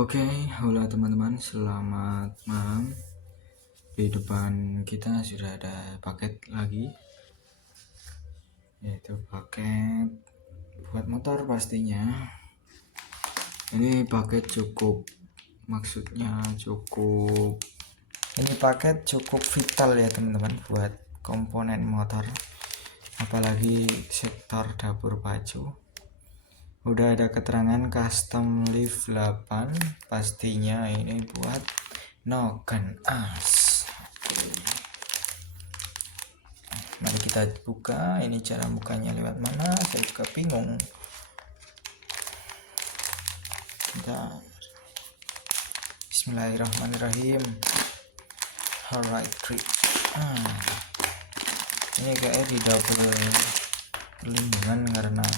Oke, halo teman-teman, selamat malam. Di depan kita sudah ada paket lagi, yaitu paket buat motor pastinya. Ini paket ini paket cukup vital ya teman-teman buat komponen motor, apalagi sektor dapur pacu. Udah ada keterangan custom lift 8, pastinya ini buat noken as. Mari kita buka. Ini cara bukanya lewat mana, saya juga bingung. Bismillahirrahmanirrahim. Alright, ini kayak di double perlindungan karena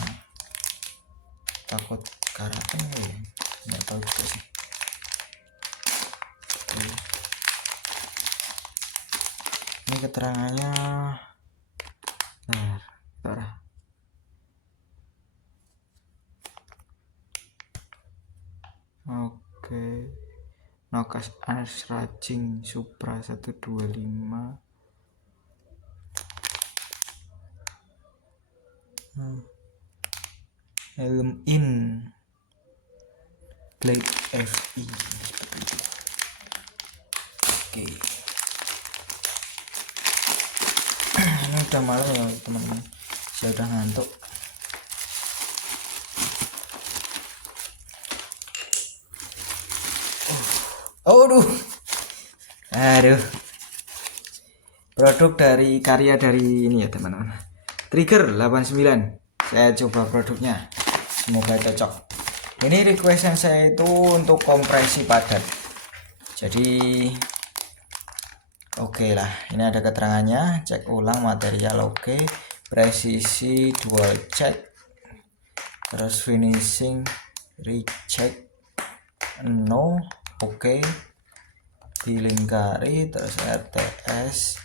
takut karatan ya, nggak tahu juga sih. Ini keterangannya, oke. Nokas as racing Supra 125. Helm in Blade FI. Oke. Ini udah malam ya teman-teman, saya udah ngantuk. Aduh, produk dari karya dari ini ya teman-teman, Trigger 89. Saya coba produknya, semoga cocok. Ini requestan saya itu untuk kompresi padat, jadi oke lah. Ini ada keterangannya, cek ulang material oke, presisi dual check, terus finishing recheck no oke, dilingkari, terus RTS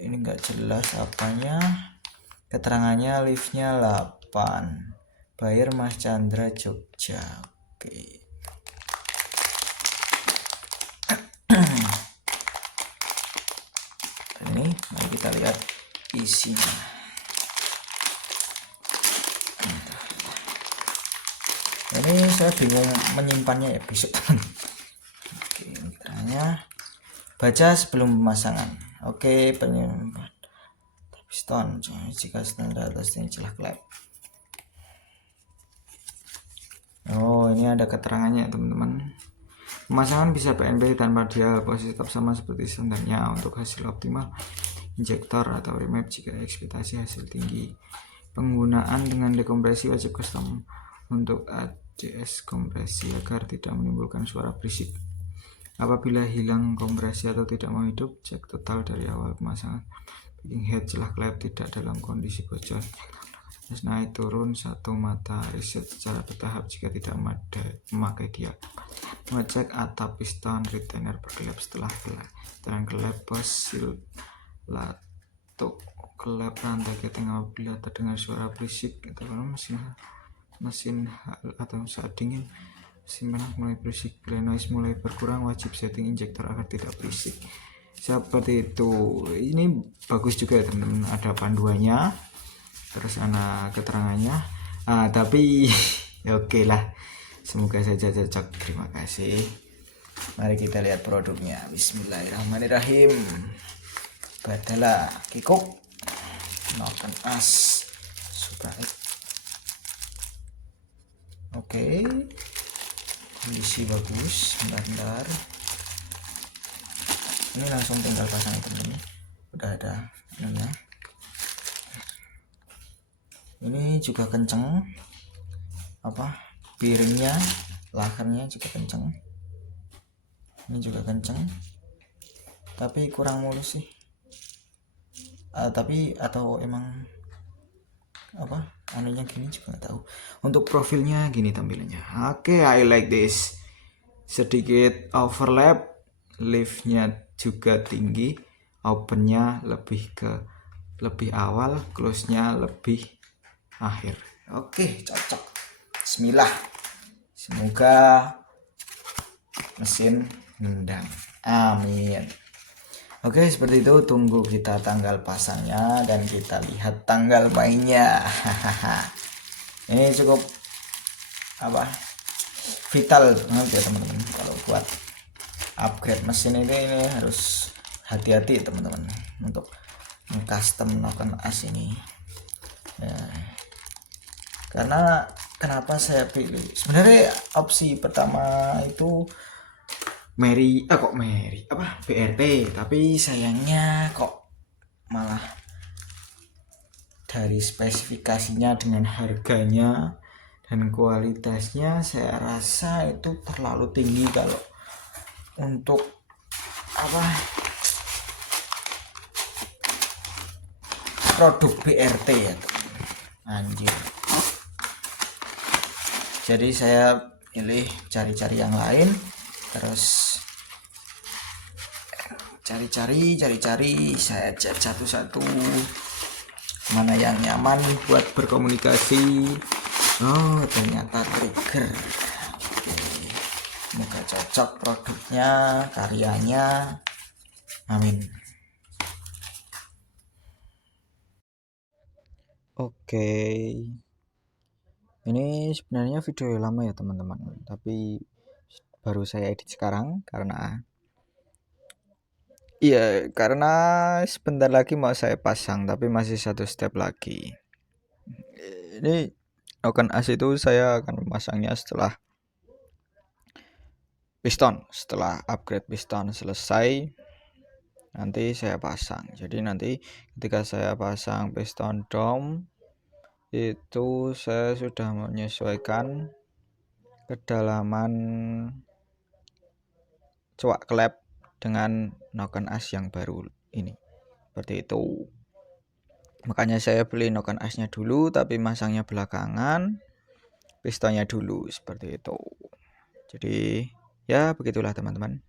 ini enggak jelas apanya. Keterangannya liftnya 8, Bayer Mas Chandra Jogja. Oke. Ini mari kita lihat isinya. Ini saya bingung menyimpannya ya besok teman. Oke, caranya baca sebelum pemasangan. Oke, penyimpan piston jika standar atasnya celah klep. Oh, ini ada keterangannya teman-teman. Pemasangan bisa PNP tanpa dial, posisi tetap sama seperti standarnya. Untuk hasil optimal, injektor atau remap jika ekspektasi hasil tinggi. Penggunaan dengan dekompresi wajib custom untuk ADS kompresi agar tidak menimbulkan suara berisik. Apabila hilang kompresi atau tidak mau hidup, cek total dari awal pemasangan. Packing head celah klep tidak dalam kondisi bocor. Terus naik turun satu mata, reset secara bertahap jika tidak memakai dia. Mengecek atap piston retainer berkelap setelah kelep posil lato kelep rantai keteng. Apabila terdengar suara berisik atau mesin atau saat dingin mesin mulai berisik, bila noise mulai berkurang, wajib setting injektor agar tidak berisik. Seperti itu. Ini bagus juga ya teman-teman, ada panduannya, terus ada keterangannya. Tapi oke lah, semoga saja cocok. Terima kasih. Mari kita lihat produknya. Bismillahirrahmanirrahim. Badala kikuk noken as Supra. Oke, kondisi bagus. Bentar. Ini langsung tinggal pasang teman-teman. Udah ada ininya. Ini juga kenceng, piringnya, lakernya juga kenceng. Ini juga kenceng, tapi kurang mulus sih. Tapi atau emang anunya gini juga nggak tahu. Untuk profilnya gini tampilannya. Oke, I like this. Sedikit overlap, liftnya juga tinggi, opennya lebih awal, close-nya lebih akhir. Oke, cocok. Bismillah. Semoga mesin nendang, amin. Oke, seperti itu. Tunggu kita tanggal pasangnya dan kita lihat tanggal mainnya. Ini cukup vital banget ya teman-teman. Kalau buat upgrade mesin ini harus hati-hati teman-teman untuk custom Noken As ini ya. Karena kenapa saya pilih, sebenarnya opsi pertama itu BRT, tapi sayangnya kok malah dari spesifikasinya dengan harganya dan kualitasnya saya rasa itu terlalu tinggi kalau untuk produk BRT ya anjir. Jadi saya pilih cari-cari yang lain, terus cari-cari saya cek satu-satu mana yang nyaman buat berkomunikasi. Oh, ternyata trigger. Oke. Semoga cocok produknya, karyanya, amin. Oke, ini sebenarnya video lama ya teman-teman, tapi baru saya edit sekarang karena sebentar lagi mau saya pasang, tapi masih satu step lagi. Ini Noken As itu saya akan memasangnya setelah upgrade piston selesai, nanti saya pasang. Jadi nanti ketika saya pasang piston dome itu saya sudah menyesuaikan kedalaman coak klep dengan Noken As yang baru ini, seperti itu. Makanya saya beli Noken As-nya dulu, tapi masangnya belakangan, pistonnya dulu, seperti itu. Jadi ya begitulah teman-teman.